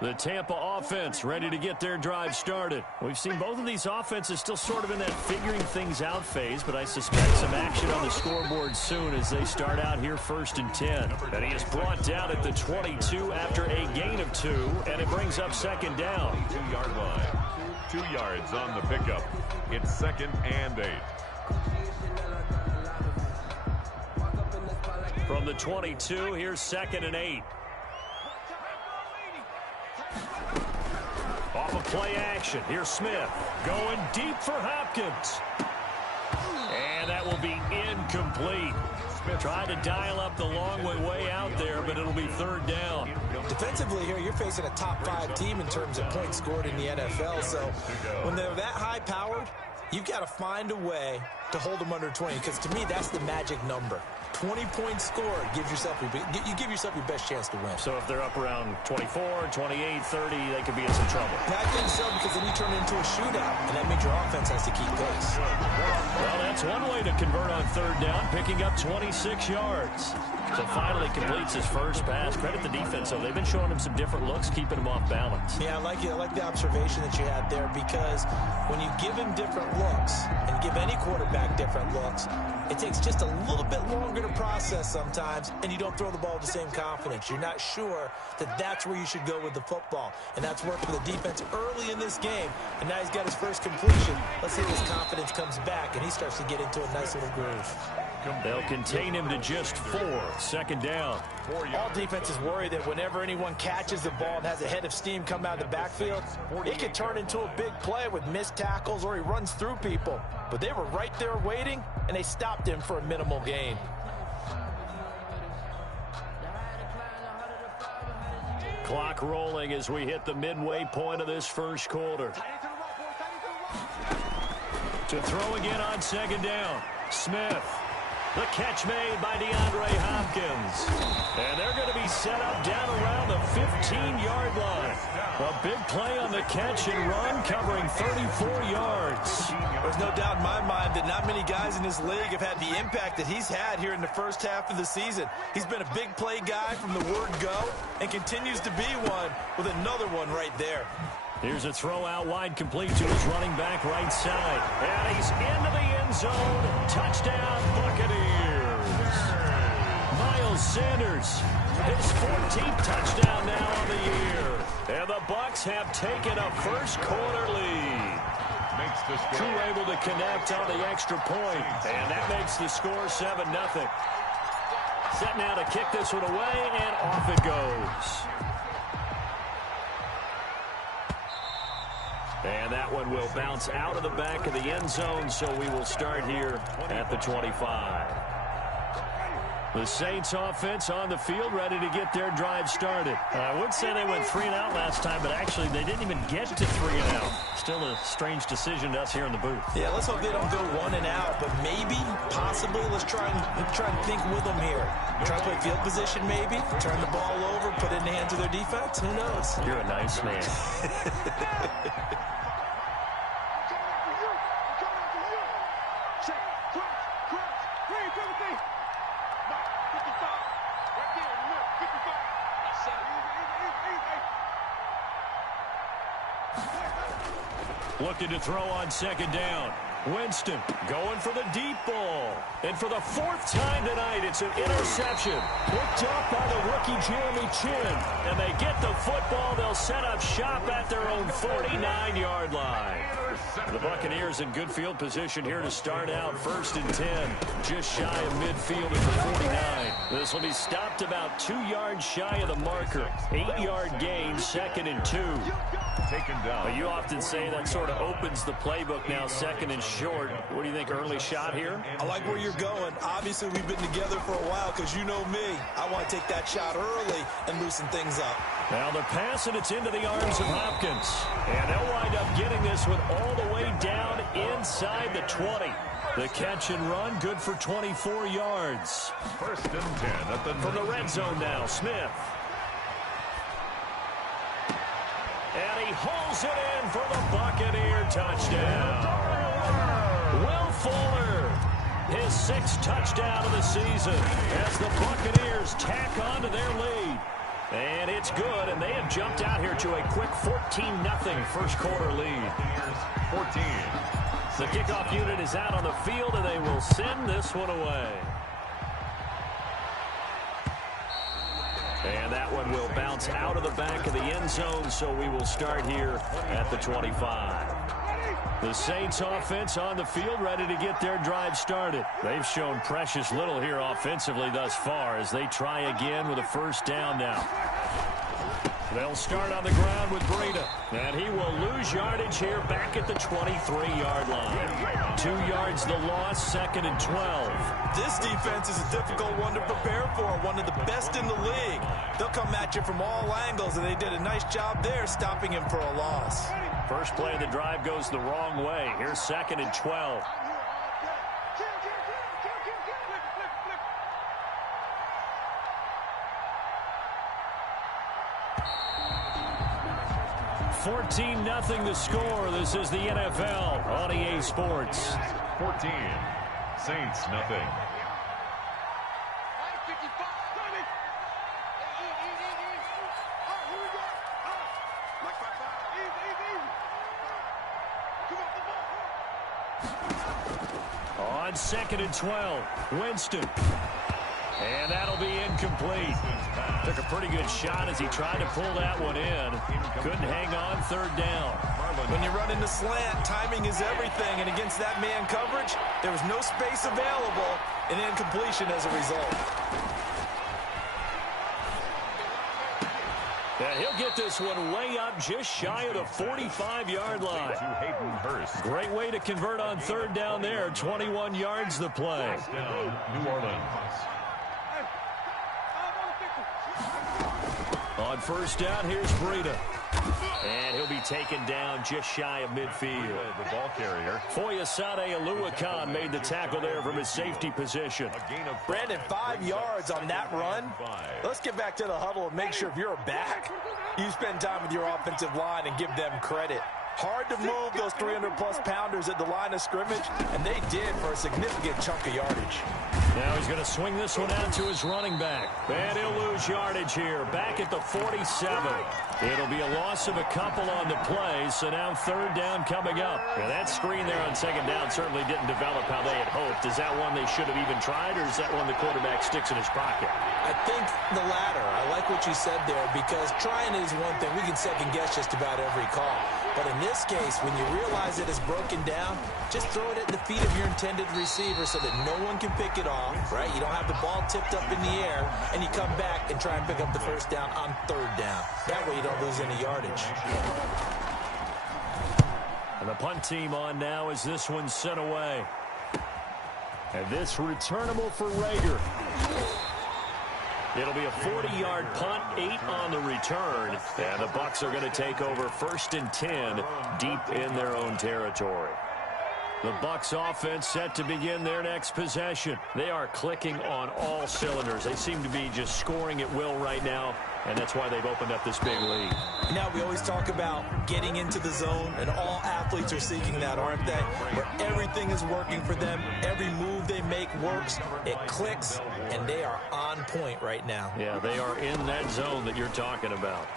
The Tampa offense ready to get their drive started. We've seen both of these offenses still sort of in that figuring things out phase, but I suspect some action on the scoreboard soon as they start out here 1st and 10. And he is brought down at the 22 after a gain of 2, and it brings up 2nd down. 2-yard line. 2 yards on the pickup. It's 2nd and 8. From the 22, here's 2nd and 8. Off of play action. Here's Smith going deep for Hopkins. And that will be incomplete. Smith tried to dial up the long way out there, but it'll be 3rd down. Defensively here, you're facing a top 5 team in terms of points scored in the NFL. So when they're that high-powered, you've got to find a way to hold them under 20, because to me, that's the magic number. 20 points scored, you give yourself your best chance to win. So if they're up around 24, 28, 30, they could be in some trouble. I think so, because then you turn it into a shootout, and that means your offense has to keep pace. Well, that's one way to convert on 3rd down, picking up 26 yards. So finally completes his first pass. Credit the defense, though. They've been showing him some different looks, keeping him off balance. Yeah, I like the observation that you had there, because when you give him different looks and give any quarterback different looks, it takes just a little bit longer to process sometimes, and you don't throw the ball with the same confidence. You're not sure that that's where you should go with the football, and that's worked for the defense early in this game, and now he's got his first completion. Let's see if his confidence comes back, and he starts to get into a nice little groove. They'll contain him to just 4. 2nd down. All defenses worry that whenever anyone catches the ball and has a head of steam come out of the backfield, it could turn into a big play with missed tackles or he runs through people. But they were right there waiting, and they stopped him for a minimal gain. Clock rolling as we hit the midway point of this first quarter. To throw again on 2nd down. Smith. The catch made by DeAndre Hopkins. And they're going to be set up down around the 15-yard line. A big play on the catch and run, covering 34 yards. There's no doubt in my mind that not many guys in this league have had the impact that he's had here in the first half of the season. He's been a big play guy from the word go and continues to be one with another one right there. Here's a throw out wide, complete to his running back right side. And he's into the end zone. Touchdown, Buccaneers. Miles Sanders, his 14th touchdown now on the year. And the Bucs have taken a first quarter lead. Crew able to connect on the extra point. And that makes the score 7-0. Set now to kick this one away, and off it goes. And that one will bounce out of the back of the end zone, so we will start here at the 25. The Saints offense on the field, ready to get their drive started. I would say they went 3 and out last time, but actually they didn't even get to 3 and out. Still a strange decision to us here in the booth. Yeah, let's hope they don't go 1 and out, but maybe, possibly, let's try and think with them here. Try to play field position maybe, turn the ball over, put it in the hands of their defense. Who knows? You're a nice man. Looking to throw on 2nd down. Winston going for the deep ball. And for the 4th time tonight, it's an interception. Picked up by the rookie Jeremy Chin. And they get the football. They'll set up shop at their own 49-yard line. The Buccaneers in good field position here to start out 1st and 10. Just shy of midfield at the 49. This will be stopped about 2 yards shy of the marker. 8-yard gain, 2nd and 2. Taken down. But you often say that sort of opens the playbook now, 2nd and short. What do you think, early shot here? I like where you're going. Obviously, we've been together for a while because you know me. I want to take that shot early and loosen things up. Now the pass, and it's into the arms of Hopkins. And they'll wind up getting this one all the way down inside the 20. The catch and run, good for 24 yards. 1st and 10 at the From the red zone now, Smith. And he hauls it in for the Buccaneer touchdown. Will Fuller, his 6th touchdown of the season as the Buccaneers tack on to their lead. And it's good, and they have jumped out here to a quick 14-0 first quarter lead. 14. The kickoff unit is out on the field, and they will send this one away. And that one will bounce out of the back of the end zone, so we will start here at the 25. The Saints offense on the field, ready to get their drive started. They've shown precious little here offensively thus far as they try again with a first down now. They'll start on the ground with Breida, and he will lose yardage here back at the 23-yard line. 2 yards the loss, 2nd and 12. This defense is a difficult one to prepare for, one of the best in the league. They'll come at you from all angles, and they did a nice job there stopping him for a loss. First play of the drive goes the wrong way. Here's 2nd and 12. 14-0 the score. This is the NFL on EA Sports. 14. Saints, nothing. On 2nd and 12, Winston. And that'll be incomplete. Took a pretty good shot as he tried to pull that one in. Couldn't hang on, 3rd down. When you run into slant, timing is everything. And against that man coverage, there was no space available. And incompletion as a result. And he'll get this one way up just shy of the 45-yard line. Hayden Hurst. Great way to convert on 3rd down there. 21 yards the play. Down, New Orleans. On 1st down, here's Breida. And he'll be taken down just shy of midfield. The ball carrier. Foyesade Oluwakan made the tackle there from his safety position. Brandon, 5 yards on that run. Let's get back to the huddle and make sure if you're a back, you spend time with your offensive line and give them credit. Hard to move those 300-plus pounders at the line of scrimmage, and they did for a significant chunk of yardage. Now he's going to swing this one out to his running back. And he'll lose yardage here, back at the 47. It'll be a loss of a couple on the play, so now 3rd down coming up. And that screen there on 2nd down certainly didn't develop how they had hoped. Is that one they should have even tried, or is that one the quarterback sticks in his pocket? I think the latter. I like what you said there, because trying is one thing. We can second-guess just about every call. But in this case, when you realize it is broken down, just throw it at the feet of your intended receiver so that no one can pick it off, right? You don't have the ball tipped up in the air, and you come back and try and pick up the 1st down on 3rd down. That way you don't lose any yardage. And the punt team on now as this one's sent away. And this returnable for Rager. It'll be a 40-yard punt, 8 on the return. And the Bucs are going to take over 1st and 10 deep in their own territory. The Bucs offense set to begin their next possession. They are clicking on all cylinders. They seem to be just scoring at will right now, and that's why they've opened up this big lead. Now, we always talk about getting into the zone, and all athletes are seeking that, aren't they? Where everything is working for them. Every move they make works. It clicks, and they are on point right now. Yeah, they are in that zone that you're talking about.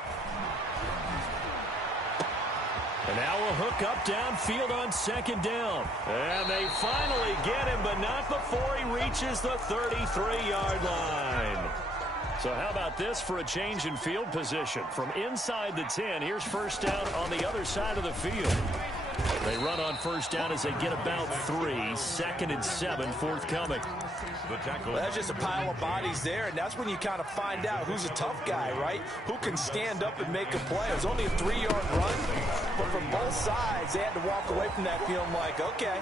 And now a hook up downfield on 2nd down. And they finally get him, but not before he reaches the 33-yard line. So how about this for a change in field position? From inside the 10, here's 1st down on the other side of the field. They run on 1st down as they get about 3. 2nd and 7 forthcoming. Well, that's just a pile of bodies there, and that's when you kind of find out who's a tough guy, right? Who can stand up and make a play. It was only a 3-yard run, but from both sides, they had to walk away from that feeling like, okay.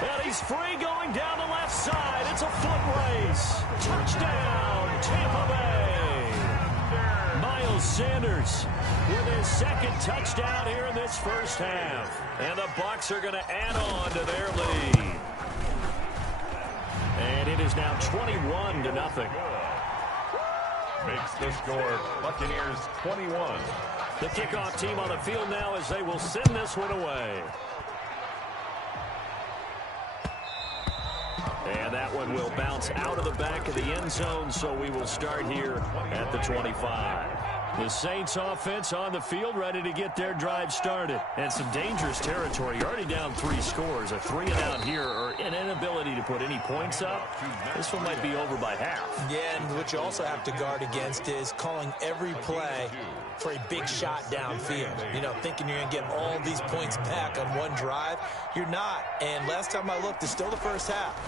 And he's free going down the left side. It's a foot race. Touchdown, Tampa Bay. Miles Sanders with his 2nd touchdown here in this 1st half. And the Bucs are going to add on to their lead. And it is now 21-0. Makes the score Buccaneers 21. The kickoff team on the field now as they will send this one away. And that one will bounce out of the back of the end zone, so we will start here at the 25. The Saints offense on the field, ready to get their drive started. And some dangerous territory. You're already down 3 scores. A 3-and-out here, or an inability to put any points up. This one might be over by half. Yeah, and what you also have to guard against is calling every play for a big shot downfield. You know, thinking you're going to get all these points back on one drive. You're not. And last time I looked, it's still the first half.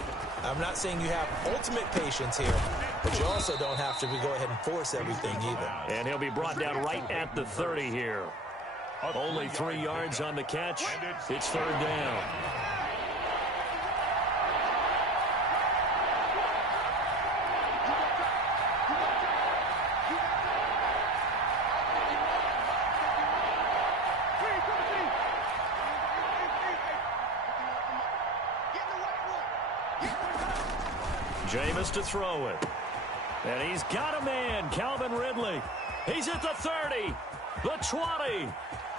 I'm not saying you have ultimate patience here, but you also don't have to go ahead and force everything either. And he'll be brought down right at the 30 here. Only 3 yards on the catch. It's 3rd down. Jameis to throw it. And he's got a man, Calvin Ridley. He's at the 30, the 20. And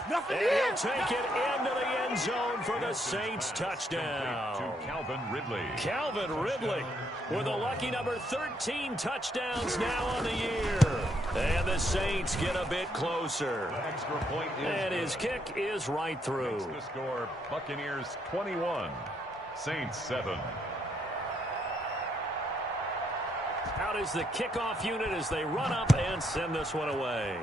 he'll take it into the end zone for the Saints touchdown. To Calvin Ridley. Calvin Ridley with a lucky number 13 touchdowns now on the year. And the Saints get a bit closer. Extra point is and his kick is right through. Makes the score Buccaneers 21, Saints 7. Out is the kickoff unit as they run up and send this one away.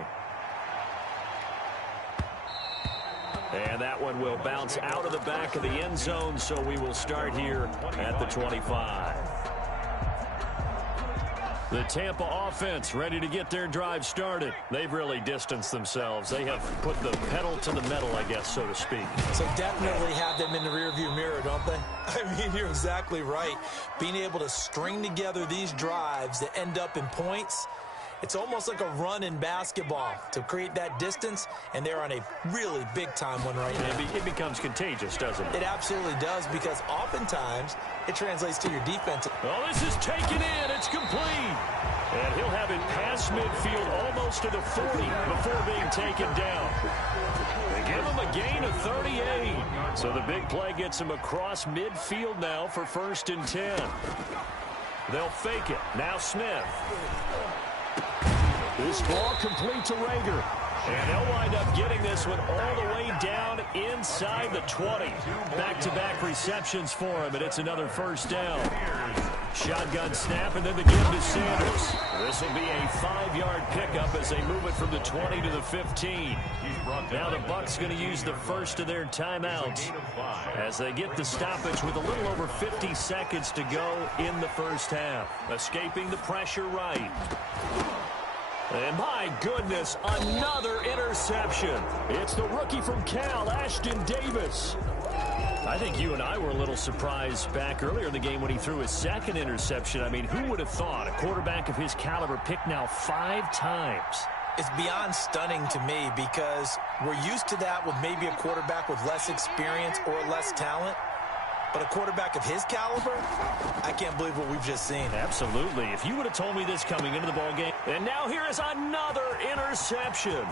And that one will bounce out of the back of the end zone, so we will start here at the 25. The Tampa offense ready to get their drive started. They've really distanced themselves. They have put the pedal to the metal, I guess, so to speak. So definitely have them in the rearview mirror, don't they? I mean, you're exactly right. Being able to string together these drives that end up in points, it's almost like a run in basketball to create that distance, and they're on a really big-time one right now. It becomes contagious, doesn't it? It absolutely does, because oftentimes it translates to your defense. Oh, this is taken in. It's complete. And he'll have it past midfield almost to the 40 before being taken down. They give him a gain of 38. So the big play gets him across midfield now for 1st and 10. They'll fake it. Now Smith. This ball complete to Rager. And they'll wind up getting this one all the way down inside the 20. Back-to-back receptions for him, and it's another 1st down. Shotgun snap, and then the give to Sanders. This will be a 5-yard pickup as they move it from the 20 to the 15. Now the Bucs going to use the first of their timeouts as they get the stoppage with a little over 50 seconds to go in the 1st half. Escaping the pressure right. And my goodness, another interception. It's the rookie from Cal, Ashton Davis. I think you and I were a little surprised back earlier in the game when he threw his 2nd interception. I mean, who would have thought a quarterback of his caliber picked now 5 times? It's beyond stunning to me because we're used to that with maybe a quarterback with less experience or less talent. But a quarterback of his caliber, I can't believe what we've just seen. Absolutely. If you would have told me this coming into the ballgame. And now here is another interception.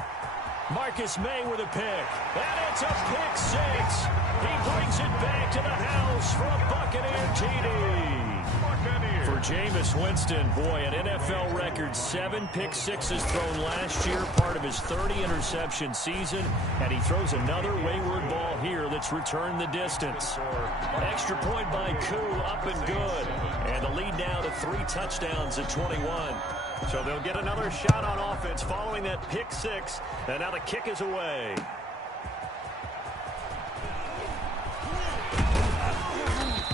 Marcus May with a pick. And it's a pick 6. He brings it back to the house for a Buccaneer TD. For Jameis Winston, boy, an NFL record 7 pick sixes thrown last year, part of his 30-interception season, and he throws another wayward ball here that's returned the distance. Extra point by Koo, up and good. And the lead now to 3 touchdowns at 21. So they'll get another shot on offense following that pick 6, and now the kick is away.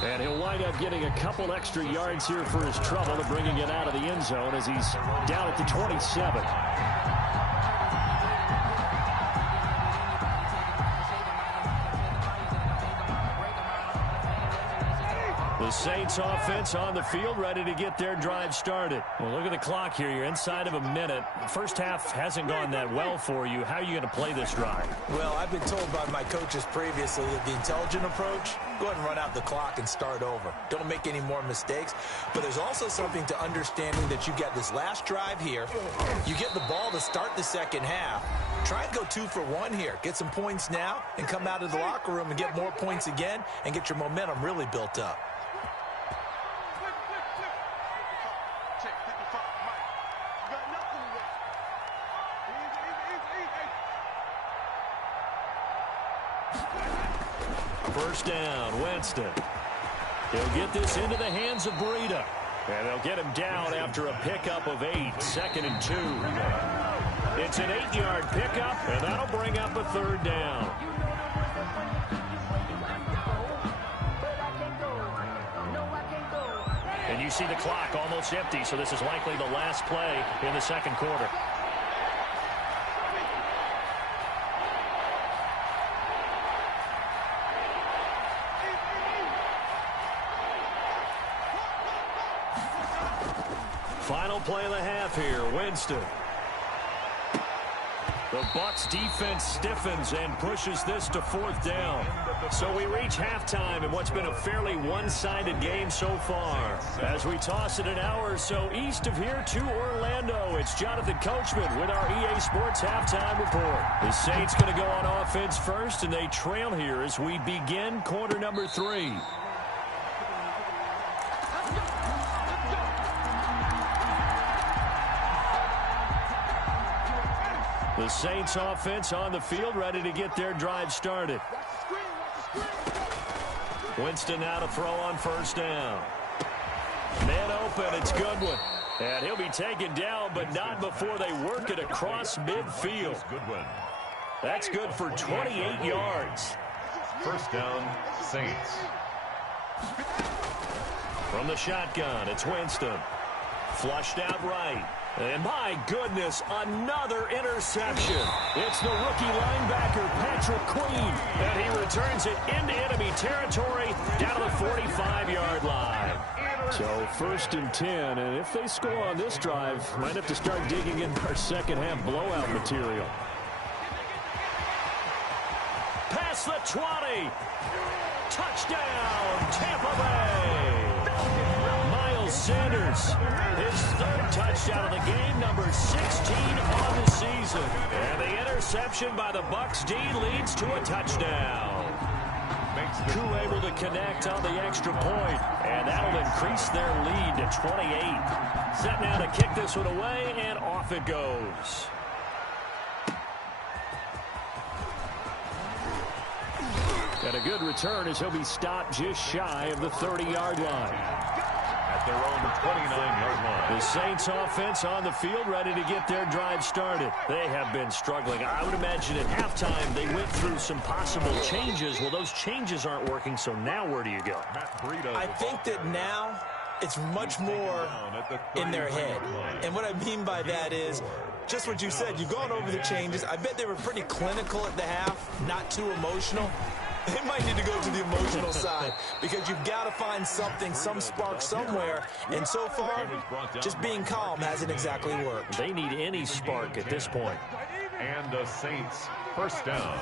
And he'll wind up getting a couple extra yards here for his trouble to bringing it out of the end zone as he's down at the 27. The Saints offense on the field ready to get their drive started. Well, look at the clock here. You're inside of a minute. First half hasn't gone that well for you. How are you going to play this drive? Well, I've been told by my coaches previously that the intelligent approach, go ahead and run out the clock and start over. Don't make any more mistakes. But there's also something to understanding that you get this last drive here. You get the ball to start the second half. Try and go 2 for 1 here. Get some points now and come out of the locker room and get more points again and get your momentum really built up. First down, Winston. He'll get this into the hands of Breida. And they'll get him down after a pickup of 8, 2nd and 2. It's an 8-yard pickup, and that'll bring up a 3rd down. And you see the clock almost empty, so this is likely the last play in the 2nd quarter. Final play of the half here, Winston. The Bucs defense stiffens and pushes this to 4th down. So we reach halftime in what's been a fairly one-sided game so far. As we toss it an hour or so east of here to Orlando, it's Jonathan Coachman with our EA Sports Halftime Report. The Saints going to go on offense first, and they trail here as we begin quarter number 3. The Saints offense on the field, ready to get their drive started. Winston now to throw on 1st down. Man open, it's Goodwin. And he'll be taken down, but not before they work it across midfield. That's good for 28 yards. First down, Saints. From the shotgun, it's Winston. Flushed out right. And my goodness, another interception. It's the rookie linebacker, Patrick Queen. And he returns it into enemy territory down to the 45-yard line. So 1st and 10, and if they score on this drive, might have to start digging in our second-half blowout material. Past the 20. Touchdown, Tampa Bay. Miles Sanders, his 3rd touchdown of the game, number 16 on the season. And the interception by the Bucs D leads to a touchdown. Koo able to connect on the extra point, and that'll increase their lead to 28. Set now to kick this one away, and off it goes. Got a good return as he'll be stopped just shy of the 30-yard line. At their own 29-yard line. The Saints offense on the field, ready to get their drive started. They have been struggling. I would imagine at halftime they went through some possible changes. Well, those changes aren't working, so now where do you go? I think that now it's much more in their head. And what I mean by that is just what you said. You've gone over the changes. I bet they were pretty clinical at the half, not too emotional. They might need to go to the emotional side because you've got to find something, some spark somewhere. And so far, just being calm hasn't exactly worked. They need any spark at this point. And the Saints, 1st down.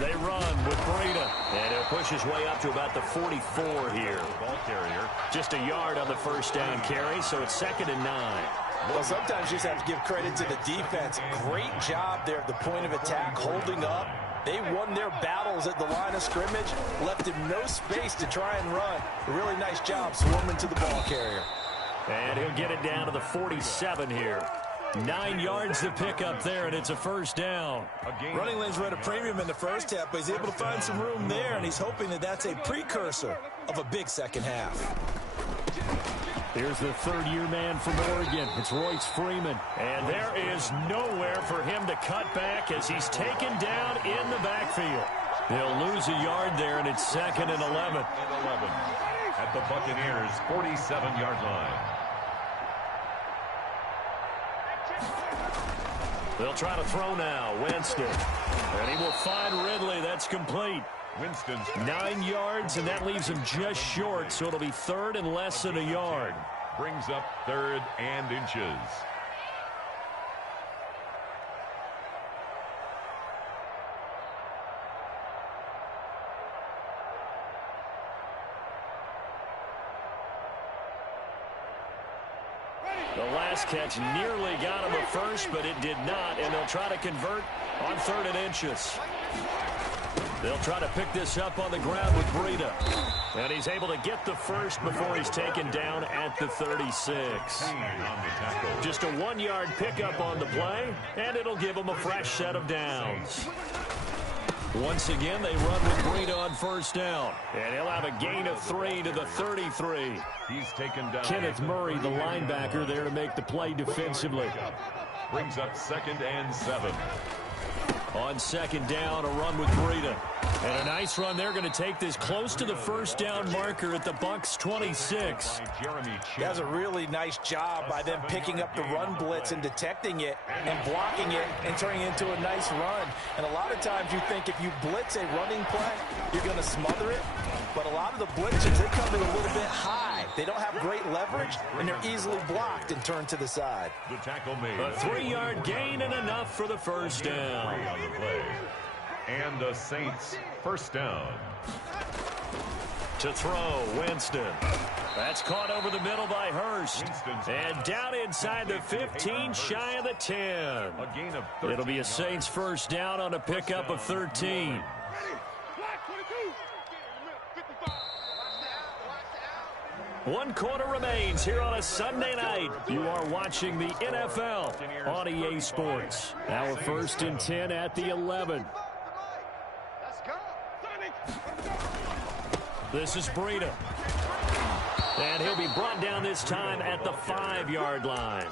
They run with Breida, and he'll push his way up to about the 44 here. Ball carrier. Just a yard on the 1st down carry, so it's 2nd and 9. Well, sometimes you just have to give credit to the defense. Great job there at the point of attack, holding up. They won their battles at the line of scrimmage, left him no space to try and run. A really nice job swarming to the ball carrier. And he'll get it down to the 47 here. 9 yards to pick up there, and it's a 1st down. Running lanes were at a premium in the 1st half, but he's able to find some room there, and he's hoping that that's a precursor of a big 2nd half. Here's the 3rd-year man from Oregon. It's Royce Freeman. And there is nowhere for him to cut back as he's taken down in the backfield. He'll lose a yard there, and it's 2nd and 11. At the Buccaneers' 47-yard line. They'll try to throw now. Winston. And he will find Ridley. That's complete. Winston's 9 yards, and that leaves him just short, so it'll be 3rd and less than a yard. Brings up 3rd and inches. The last catch nearly got him a first, but it did not, and they'll try to convert on 3rd and inches. They'll try to pick this up on the ground with Breida. And he's able to get the first before he's taken down at the 36. Just a 1-yard pickup on the play, and it'll give him a fresh set of downs. Once again, they run with Breida on first down. And he'll have a gain of 3 to the 33. He's taken down. Kenneth Murray, the linebacker, there to make the play defensively. Brings up 2nd and 7. On second down, a run with Breida. And a nice run. They're going to take this close to the first down marker at the Bucs 26. That's a really nice job by them picking up the run blitz and detecting it and blocking it and turning it into a nice run. And a lot of times you think if you blitz a running play, you're going to smother it. But a lot of the blitzers, they come in a little bit high. They don't have great leverage, and they're easily blocked and turned to the side. The tackle made. A 3-yard gain and enough for the first down. On the play. And the Saints first down. To throw, Winston. That's caught over the middle by Hurst. And down inside the 15, shy of the 10. A gain of 13. It'll be a Saints first down on a pickup of 13. One quarter remains here on a Sunday night. You are watching the NFL on EA Sports. Now 1st and 10 at the 11. This is Breida. And he'll be brought down this time at the 5-yard line.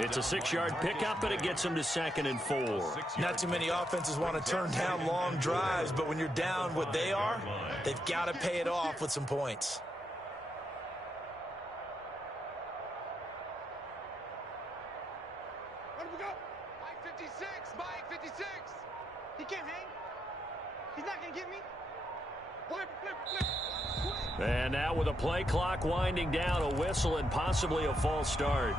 It's a 6-yard pickup, and it gets him to 2nd and 4. Not too many offenses want to turn down long drives, but when you're down what they are, they've got to pay it off with some points. Mike 56. He can't hang. He's not going to get me. And now with a play clock winding down, a whistle and possibly a false start.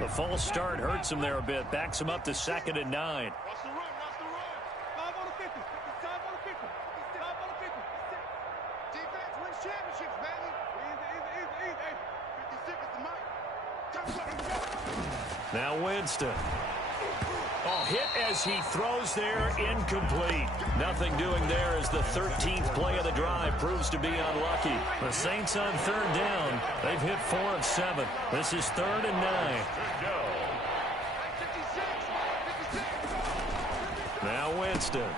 The false start hurts him there a bit. Backs him up to 2nd and 9. Watch the run. Watch the run. 5 on the 50. 5 on the 50. 5 on the 50. Defense wins championships, baby. Easy. Hey, 56 is the mic. Now Winston. Oh, hit as he throws there, incomplete. Nothing doing there as the 13th play of the drive proves to be unlucky. The Saints on 3rd down. They've hit 4 of 7. This is 3rd and 9. Now Winston.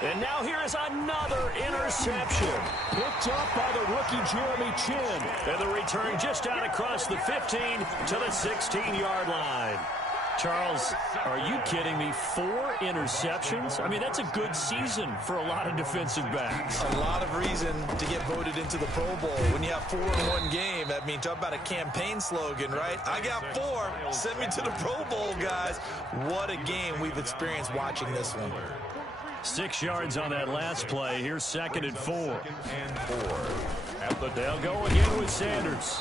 And now here is another interception. Picked up by the rookie Jeremy Chinn. And the return just out across the 15 to the 16-yard line. Charles, are you kidding me? 4 interceptions? I mean, that's a good season for a lot of defensive backs. A lot of reason to get voted into the Pro Bowl. When you have 4 in one game, I mean, talk about a campaign slogan, right? I got 4. Send me to the Pro Bowl, guys. What a game we've experienced watching this one. 6 yards on that last play. Here's 2nd and 4. They'll go again with Sanders.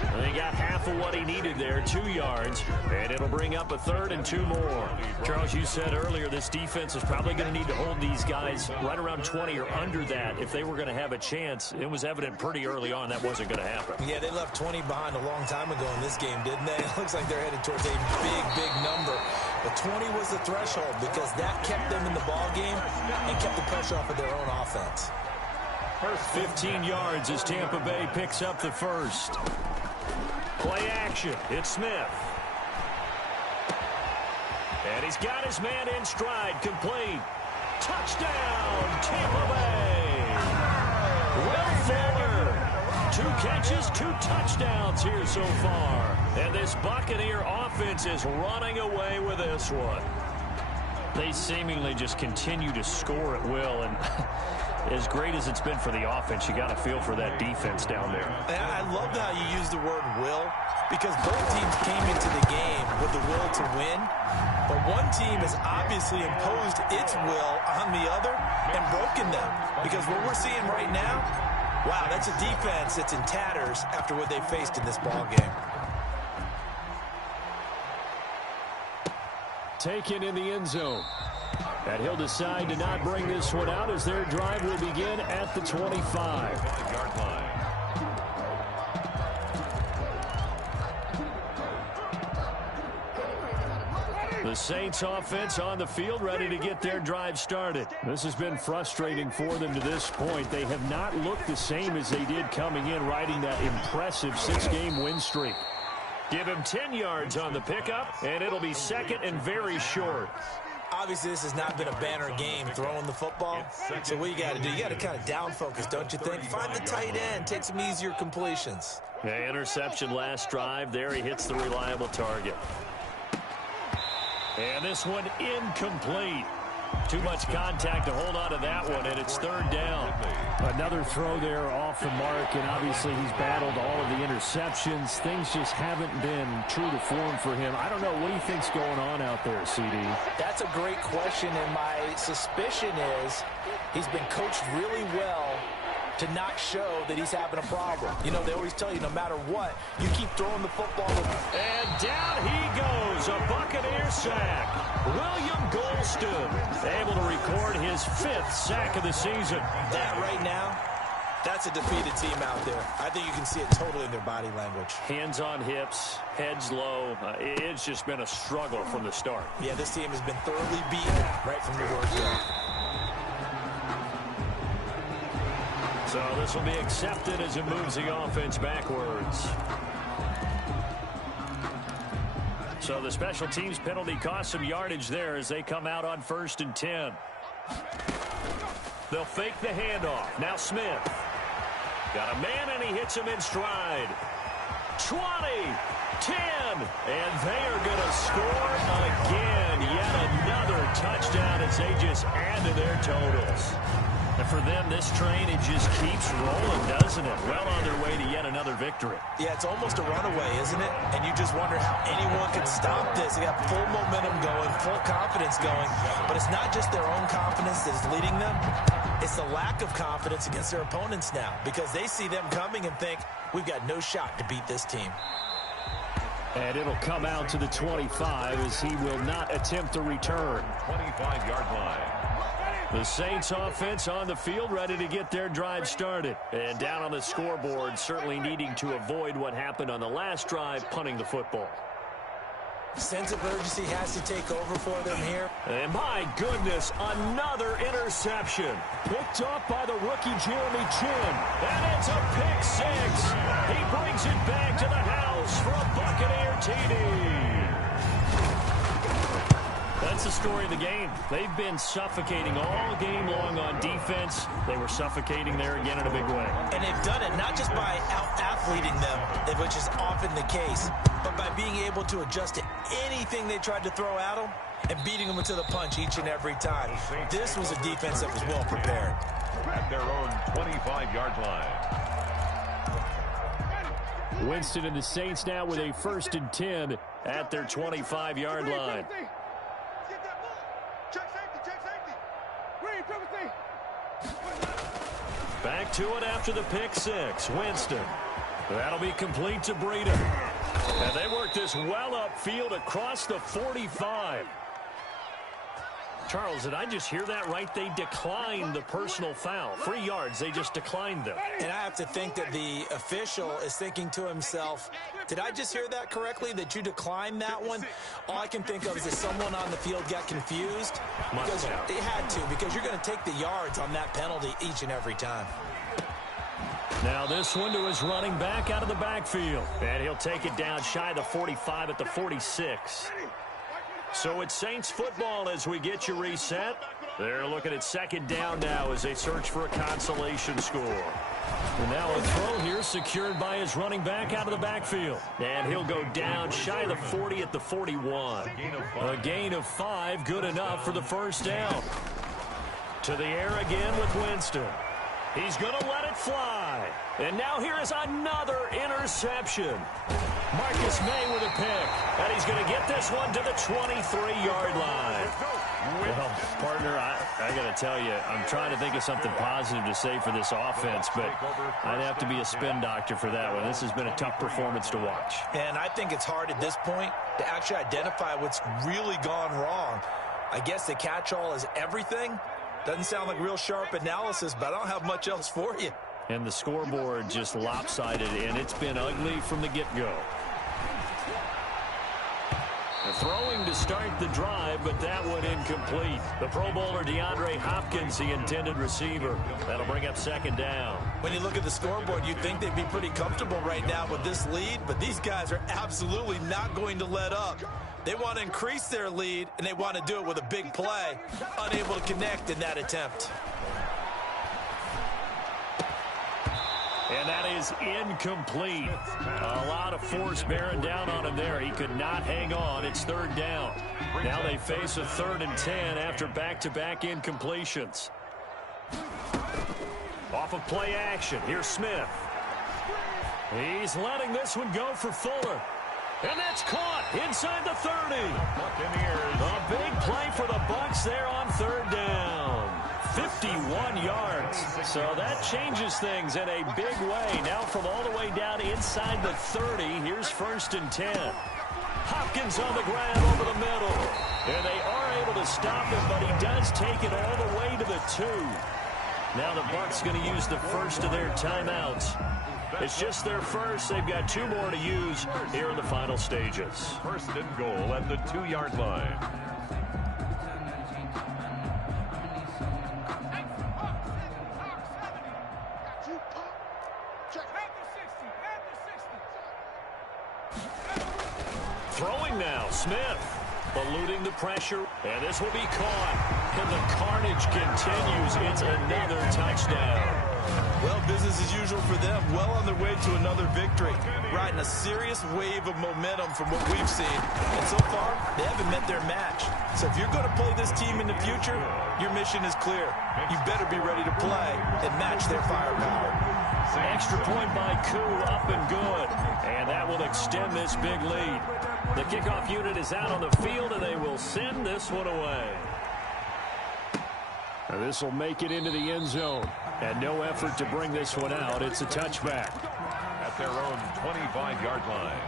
And he got half of what he needed there, 2 yards, and it'll bring up a 3rd and 2 more. Charles, you said earlier this defense is probably going to need to hold these guys right around 20 or under that if they were going to have a chance. It was evident pretty early on that wasn't going to happen. Yeah, they left 20 behind a long time ago in this game, didn't they? It looks like they're headed towards a big number. But 20 was the threshold because that kept them in the ball game and kept the pressure off of their own offense. First 15 yards as Tampa Bay picks up the first. Play action. It's Smith. And he's got his man in stride. Complete. Touchdown, Tampa Bay. Will Fuller. 2 catches, 2 touchdowns here so far. And this Buccaneer offense is running away with this one. They seemingly just continue to score at will. And as great as it's been for the offense, you got to feel for that defense down there. I love how you use the word will, because both teams came into the game with the will to win, but one team has obviously imposed its will on the other and broken them. Because what we're seeing right now, wow, that's a defense that's in tatters after what they faced in this ball game. Taken in the end zone. And he'll decide to not bring this one out as their drive will begin at the 25-yard line. The Saints offense on the field ready to get their drive started. This has been frustrating for them to this point. They have not looked the same as they did coming in, riding that impressive 6-game win streak. Give him 10 yards on the pickup, and it'll be second and very short. Obviously, this has not been a banner game throwing the football. So what you got to do, you got to kind of down focus, don't you think? Find the tight end, take some easier completions. Yeah, interception last drive. There he hits the reliable target. And this one incomplete. Too much contact to hold on to that one, and it's third down. Another throw there off the mark, and obviously he's battled all of the interceptions. Things just haven't been true to form for him. I don't know. What do you think's going on out there, CD? That's a great question, and my suspicion is he's been coached really well to not show that he's having a problem. You know, they always tell you no matter what, you keep throwing the football. And down he goes, a Buccaneer sack. William Golston able to record his 5th sack of the season. That right now, that's a defeated team out there. I think you can see it totally in their body language. Hands on hips, heads low. It's just been a struggle from the start. Yeah, this team has been thoroughly beaten right from the word go. So this will be accepted as it moves the offense backwards. So the special teams penalty cost some yardage there as they come out on 1st and 10. They'll fake the handoff. Now Smith. Got a man and he hits him in stride. 20, 10, and they are going to score again. Yet another touchdown as they just add to their totals. And for them, this train, it just keeps rolling, doesn't it? Well on their way to yet another victory. Yeah, it's almost a runaway, isn't it? And you just wonder how anyone could stop this. They got full momentum going, full confidence going. But it's not just their own confidence that is leading them. It's the lack of confidence against their opponents now because they see them coming and think, we've got no shot to beat this team. And it'll come out to the 25 as he will not attempt a return. 25-yard line. The Saints offense on the field, ready to get their drive started. And down on the scoreboard, certainly needing to avoid what happened on the last drive, punting the football. Sense of urgency has to take over for them here. And my goodness, another interception. Picked up by the rookie Jeremy Chinn. And it's a pick six. He brings it back to the house for a Buccaneer TD. That's the story of the game. They've been suffocating all game long on defense. They were suffocating there again in a big way. And they've done it not just by out-athleting them, which is often the case, but by being able to adjust to anything they tried to throw at them and beating them to the punch each and every time. This was a defense that was well prepared. At their own 25-yard line. Winston and the Saints now with a 1st and 10 at their 25-yard line. Back to it after the pick six. Winston. That'll be complete to Breida. And they work this well upfield across the 45. Charles, did I just hear that right? They declined the personal foul. 3 yards, they just declined them. And I have to think that the official is thinking to himself, did I just hear that correctly, that you declined that one? All I can think of is that someone on the field got confused. Because it had to, because you're going to take the yards on that penalty each and every time. Now this one to his running back out of the backfield. And he'll take it down shy of the 45 at the 46. So it's Saints football as we get you reset. They're looking at 2nd down now as they search for a consolation score. And now a throw here secured by his running back out of the backfield. And he'll go down shy of the 40 at the 41. A gain of 5, good enough for the 1st down. To the air again with Winston. He's going to let it fly. And now here is another interception. Marcus May with a pick. And he's going to get this one to the 23-yard line. Well, partner, I got to tell you, I'm trying to think of something positive to say for this offense, but I'd have to be a spin doctor for that one. This has been a tough performance to watch. And I think it's hard at this point to actually identify what's really gone wrong. I guess the catch-all is everything. Doesn't sound like real sharp analysis, but I don't have much else for you. And the scoreboard just lopsided, and it's been ugly from the get-go. Throwing to start the drive, but that one incomplete. The Pro Bowler DeAndre Hopkins, the intended receiver. That'll bring up second down. When you look at the scoreboard, you'd think they'd be pretty comfortable right now with this lead, but these guys are absolutely not going to let up. They want to increase their lead, and they want to do it with a big play. Unable to connect in that attempt. And that is incomplete. A lot of force bearing down on him there. He could not hang on. It's third down. Now they face a 3rd and 10 after back-to-back incompletions. Off of play action. Here's Smith. He's letting this one go for Fuller. And that's caught inside the 30. A big play for the Bucs there on 3rd down. 51 yards. So that changes things in a big way. Now from all the way down inside the 30, here's 1st and 10. Hopkins on the grab over the middle. And they are able to stop him, but he does take it all the way to the 2. Now the Bucs going to use the first of their timeouts. It's just their first. They've got 2 more to use here in the final stages. 1st and goal at the 2-yard line. Throwing now, Smith. Eluding the pressure, and this will be caught. And the carnage continues. It's another touchdown. Well, business as usual for them. Well on their way to another victory. Riding a serious wave of momentum from what we've seen. And so far, they haven't met their match. So if you're going to play this team in the future, your mission is clear. You better be ready to play and match their firepower. Extra point by Koo, up and good. And that will extend this big lead. The kickoff unit is out on the field, and they will send this one away. Now this will make it into the end zone. And no effort to bring this one out. It's a touchback. At their own 25-yard line.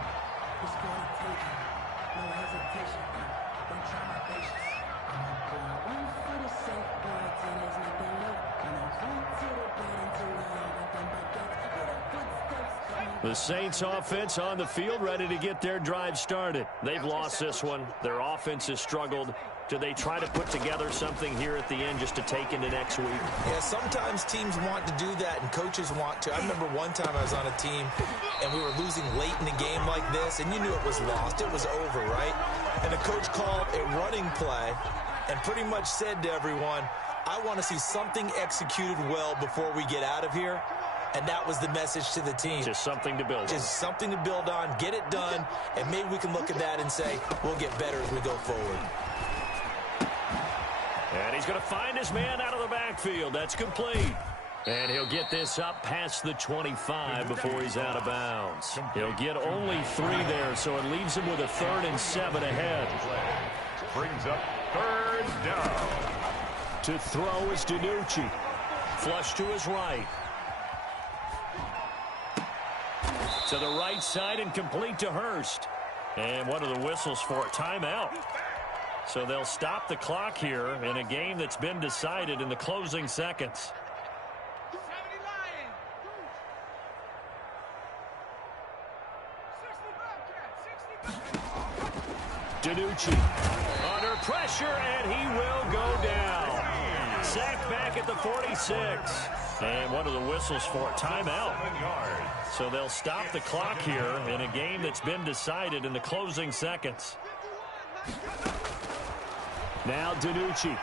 The Saints offense on the field, ready to get their drive started. They've lost this one. Their offense has struggled. Do they try to put together something here at the end just to take into next week? Yeah, sometimes teams want to do that and coaches want to. I remember one time I was on a team and we were losing late in the game like this, and you knew it was lost. It was over, right? And the coach called a running play and pretty much said to everyone, I want to see something executed well before we get out of here. And that was the message to the team. Just something to build on. Just something to build on, get it done, and maybe we can look at that and say, we'll get better as we go forward. And he's going to find his man out of the backfield. That's complete. And he'll get this up past the 25 before he's out of bounds. He'll get only 3 there, so it leaves him with a 3rd and 7 ahead. Brings up 3rd down. To throw is DiNucci. Flush to his right. To the right side and complete to Hurst. And what are the whistles for? Timeout. So they'll stop the clock here in a game that's been decided in the closing seconds. DiNucci. Under pressure, and he will go down. Sacked back at the 46. And what are the whistles for? Timeout. So they'll stop the clock here in a game that's been decided in the closing seconds. Now DiNucci.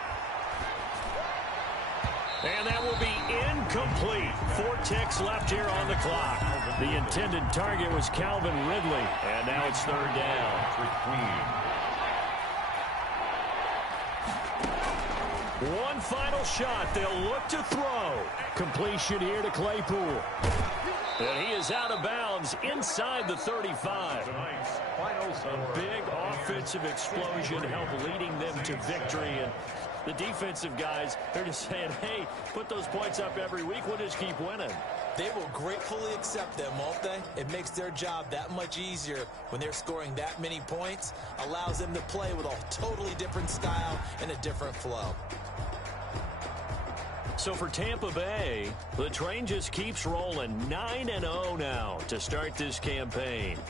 And that will be incomplete. 4 ticks left here on the clock. The intended target was Calvin Ridley. And now it's 3rd down. One final shot. They'll look to throw. Completion here to Claypool. And he is out of bounds inside the 35. A big offensive explosion help leading them to victory. And the defensive guys, they're just saying, hey, put those points up every week. We'll just keep winning. They will gratefully accept them, won't they? It makes their job that much easier when they're scoring that many points. Allows them to play with a totally different style and a different flow. So for Tampa Bay, the train just keeps rolling. 9-0 now to start this campaign.